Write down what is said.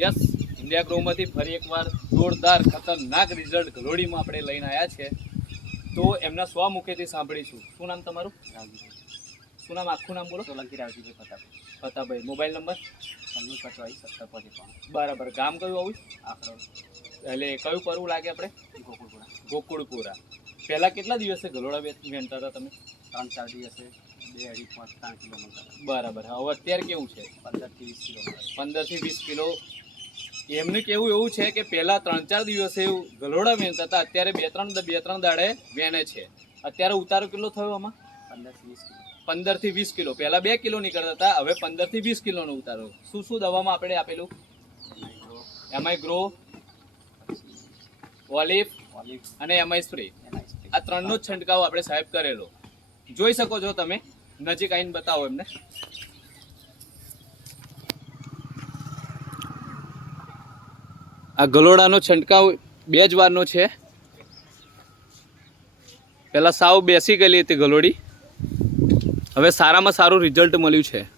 Yes India ગ્રોમાંથી ફરી એકવાર જોરદાર ખતરનાક રિઝલ્ટ ગલોડીમાં આપણે લઈને આવ્યા છે. તો એમના સ્વ મુખેથી સાંભળીશું. શું નામ તમારું? શું નામ? આખું નામ બોલો. Solanki Ravjibhai Fatabhai Fatabhai mobile number? છન્નું પચવાઈ સત્તર પચી બરાબર. ગામ કયું આવું? આખરો એટલે કયું પરવું લાગે આપણે? ગોકુળપુરા. ગોકુળપુરા. પહેલાં કેટલા દિવસે ગલોડા વેચતા હતા તમે? ત્રણ ચાર દિવસે બે અઢી પાંચ ત્રણ કિલોમીટર. બરાબર. હવે અત્યારે કેવું છે? પંદરથી વીસ કિલોમીટર. પંદરથી વીસ કિલો એમનું કેવું એવું છે કે પહેલા ત્રણ ચાર દિવસે ગલોડા વેચતા હતા. અત્યારે બે ત્રણ બે ત્રણ દાડે વેને છે. અત્યારે ઉતારો કેટલો થયો આમાં? પંદરથી વીસ કિલો વીસ કિલો. પહેલા બે કિલો નીકળતા હતા, હવે પંદરથી વીસ કિલોનો ઉતારો. શું શું દવામાં આપણે આપેલું? એમઆઈ ગ્રો ઓલિફ અને એમઆઈ સ્પ્રે. આ ત્રણનો જ છંટકાવ આપણે સાહેબ કરેલો. જોઈ શકો છો તમે. નજીક આવીને બતાવો એમને. આ ગલોડાનો છંટકાવ બે જ વારનો છે. પહેલાં સાવ બેસી ગયેલી હતી ગલોડી. હવે સારામાં સારું રિઝલ્ટ મળ્યું છે.